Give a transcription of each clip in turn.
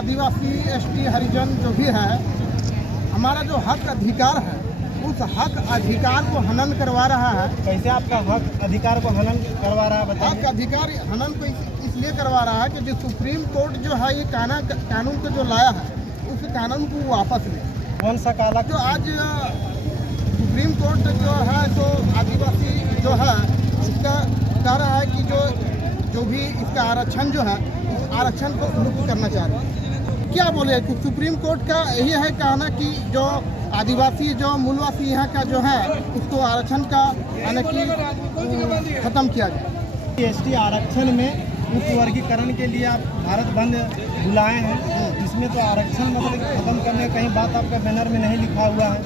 आदिवासी ST हरिजन जो भी है, हमारा जो हक अधिकार है उस हक अधिकार को हनन करवा रहा है। कैसे आपका हक अधिकार को हनन करवा रहा है हक बताइए। अधिकार हनन को इसलिए करवा रहा है कि जो सुप्रीम कोर्ट जो है ये कानून को जो लाया है उस कानून को वापस ले। कौन सा काला? जो आज सुप्रीम कोर्ट जो है तो आदिवासी जो है इसका कह रहा है कि जो भी इसका आरक्षण जो है उस आरक्षण को लुप्त करना चाह रहे हैं। क्या बोले कि सुप्रीम कोर्ट का यही है कहना कि जो आदिवासी जो मूलवासी यहाँ का जो है उसको आरक्षण का यानी कि खत्म किया जाए। एसटी आरक्षण में उप वर्गीकरण के लिए आप भारत बंद बुलाए हैं, इसमें तो आरक्षण मतलब खत्म करने का कहीं बात आपका बैनर में नहीं लिखा हुआ है।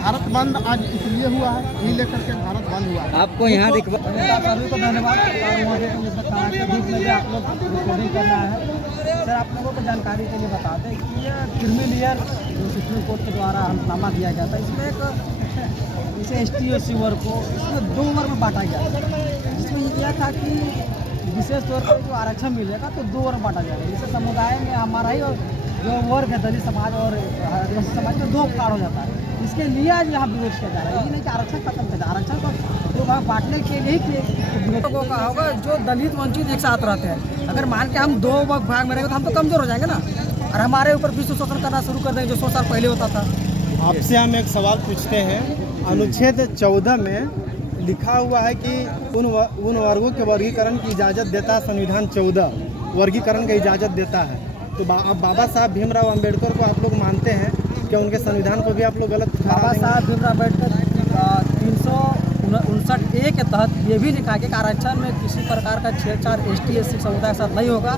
भारत बंद आज इसलिए हुआ है, यही लेकर के भारत बंद हुआ है। आपको यहाँ सभी को धन्यवाद। और मुझे के बीच में भी आप लोग रिकॉर्डिंग करना है। सर, आप लोगों को जानकारी के लिए बता दें कि ये क्रिमिलियर जो सुप्रीम कोर्ट के द्वारा हलफनामा दिया गया था, इसमें एक इसे ST और SC वर्ग को इसमें 2 वर्ग में बांटा गया, जिसमें ये किया था कि विशेष तौर पर जो आरक्षण मिलेगा तो 2 वर्ग बांटा जाएगा। जैसे समुदाय में हमारा ही जो वर्ग है दलित समाज और आदिवासी समाज में 2 भाग हो जाता है। इसके लिए आज यहाँ विरोध किया जा रहा है। ये नहीं कि आरक्षण खत्म कर जाए, आरक्षण को 2 भाग बांटने के लिए ही लोगों का होगा। जो दलित वंचित एक साथ रहते हैं, अगर मान के हम 2 भाग में रहेंगे तो हम तो कमजोर हो जाएंगे ना, और हमारे ऊपर विश्व शोषण करना शुरू कर देंगे जो 100 साल पहले होता था। आपसे हम एक सवाल पूछते हैं। अनुच्छेद 14 में लिखा हुआ है कि उन वर्गों के वर्गीकरण की इजाज़त देता है संविधान। 14 वर्गीकरण की इजाज़त देता है। तो बाबा साहब भीमराव अंबेडकर को आप लोग मानते हैं क्या? उनके संविधान को भी आप लोग गलत? बाबा साहब भीमराव अम्बेडकर 359A के तहत ये भी लिखा है कि आरक्षण में किसी प्रकार का छेड़छाड़ ST SC समुदाय के साथ नहीं होगा।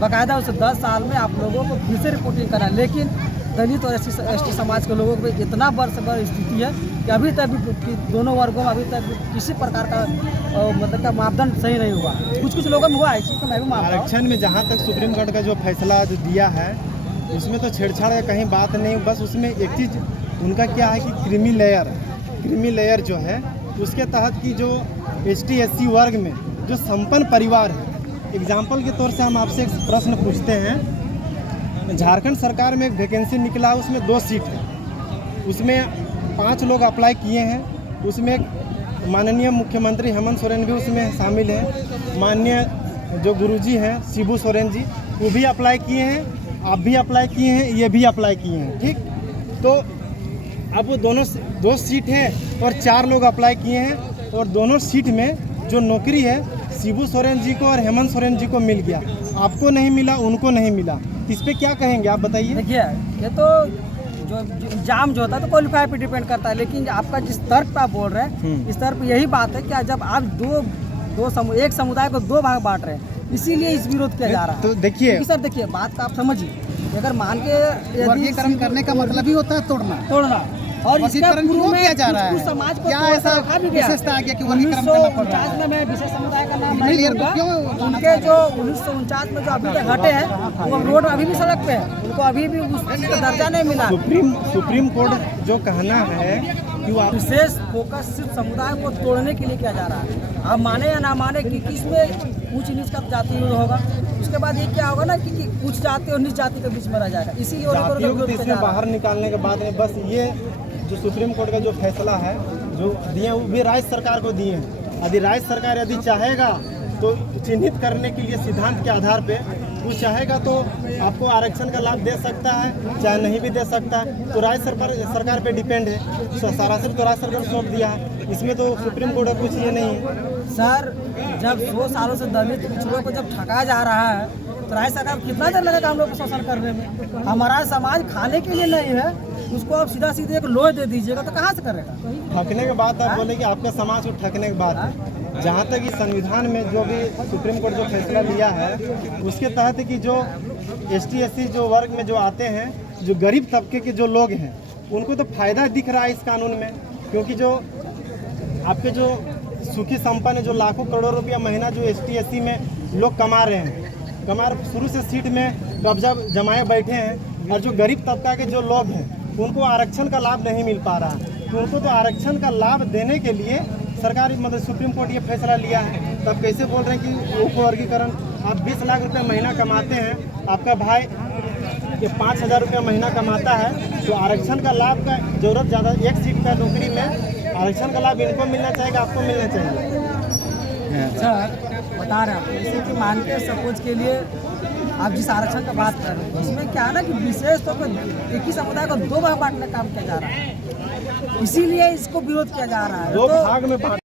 बाकायदा उसे 10 साल में आप लोगों को फिर से रिपोर्टिंग करना। लेकिन दलित और ST समाज के लोगों को इतना बड़ स्थिति है कि अभी तक भी दोनों वर्गों में अभी तक किसी प्रकार का मतलब का मापदंड सही नहीं हुआ। कुछ लोगों में हुआ है, इसको मैं भी मानता हूं। आरक्षण में जहाँ तक सुप्रीम कोर्ट का जो फैसला जो दिया है उसमें तो छेड़छाड़ का कहीं बात नहीं। बस उसमें एक चीज़ उनका क्या है कि क्रीमी लेयर जो है उसके तहत की जो ST SC वर्ग में जो संपन्न परिवार है। एग्जाम्पल के तौर से हम आपसे एक प्रश्न पूछते हैं। झारखंड सरकार में एक वैकेंसी निकला, उसमें 2 सीट है, उसमें 5 लोग अप्लाई किए हैं। उसमें माननीय मुख्यमंत्री हेमंत सोरेन भी उसमें शामिल हैं। माननीय जो गुरुजी हैं शिबू सोरेन जी, वो भी अप्लाई किए हैं, आप भी अप्लाई किए हैं, ये भी अप्लाई किए हैं। ठीक, तो अब वो दोनों 2 सीट हैं और 4 लोग अप्लाई किए हैं, और दोनों सीट में जो नौकरी है शिबू सोरेन जी को और हेमंत सोरेन जी को मिल गया, आपको नहीं मिला, उनको नहीं मिला। इस पे क्या कहेंगे आप बताइए? देखिए, ये तो जो एग्जाम जो होता है तो क्वालिफाई पे डिपेंड करता है, लेकिन आपका जिस तर्क पे आप बोल रहे हैं इस तर्क पे यही बात है कि जब आप एक समुदाय को 2 भाग बांट रहे हैं, इसीलिए इस विरोध किया जा रहा है। तो देखिए सर, देखिए बात का आप समझिए। अगर मान के वर्गीकरण करने का मतलब ही होता है तोड़ना। और इसका पूर्व में किया जा रहा है, समाज को क्या ऐसा विशेषता आ गया कि वर्गीकरण करना पड़ रहा है? 1949 में मैं विशेष समुदाय का नाम नहीं लूंगा। उनके जो 1949 में जो अभी तक हटे हैं वो रोड अभी भी सड़क पे है, उनको अभी भी उसका दर्जा नहीं मिला। सुप्रीम कोर्ट जो कहना है कि विशेष फोकस सिर्फ समुदाय को तोड़ने के लिए किया जा रहा है। आप माने या ना माने कि किसमें ऊंच नीच का जाति होगा, उसके बाद ये क्या होगा ना कि उच्च जाति और नीच जाति के बीच में रह जाएगा। इसीलिए बाहर निकालने के बाद में बस ये जो सुप्रीम कोर्ट का जो फैसला है जो दिए वो भी राज्य सरकार को दिए हैं। यदि राज्य सरकार यदि चाहेगा तो चिन्हित करने के लिए सिद्धांत के आधार पे वो चाहेगा तो आपको आरक्षण का लाभ दे सकता है, चाहे नहीं भी दे सकता है। तो राज्य सरकार पे डिपेंड है। सरासर तो राज्य सरकार सौंप दिया है, इसमें तो सुप्रीम कोर्ट का कुछ ये नहीं है। सर, जब 100 सालों से दलित पिछड़ों को जब ठगा जा रहा है तो राज्य सरकार कितना देर लगेगा हम लोग को शोषण करने में? हमारा समाज खाने के लिए नहीं है, उसको आप सीधा सीधे एक लोहे दे दीजिएगा तो कहाँ से करेगा? ठगने के बाद आप बोले कि आपका समाज को ठगने के बाद है। जहाँ तक इस संविधान में जो भी सुप्रीम कोर्ट जो फैसला लिया है उसके तहत कि जो ST SC जो वर्ग में जो आते हैं, जो गरीब तबके के जो लोग हैं, उनको तो फायदा दिख रहा है इस कानून में। क्योंकि जो आपके जो सुखी संपन्न जो लाखों करोड़ों रुपया महीना जो ST SC में लोग कमा रहे हैं, शुरू से सीट में कब्जा जमाए बैठे हैं, और जो गरीब तबका के जो लोग हैं उनको आरक्षण का लाभ नहीं मिल पा रहा है। तो उनको तो आरक्षण का लाभ देने के लिए सरकार मतलब सुप्रीम कोर्ट ये फैसला लिया है। तब कैसे बोल रहे हैं कि उप वर्गीकरण आप 20 लाख रुपए महीना कमाते हैं, आपका भाई ये 5,000 रुपये महीना कमाता है, तो आरक्षण का लाभ का जरूरत ज़्यादा, एक सीट का नौकरी में आरक्षण का लाभ इनको मिलना चाहिए, आपको मिलना चाहिए। सर बता रहे हैं आपको, जैसे कि मान के सपोज के लिए आप जिस आरक्षण का बात कर रहे हैं उसमें क्या है ना कि विशेष तौर पर एक ही समुदाय को दो भाग बांटने का काम किया जा रहा है, इसीलिए इसको विरोध किया जा रहा है। दो भाग में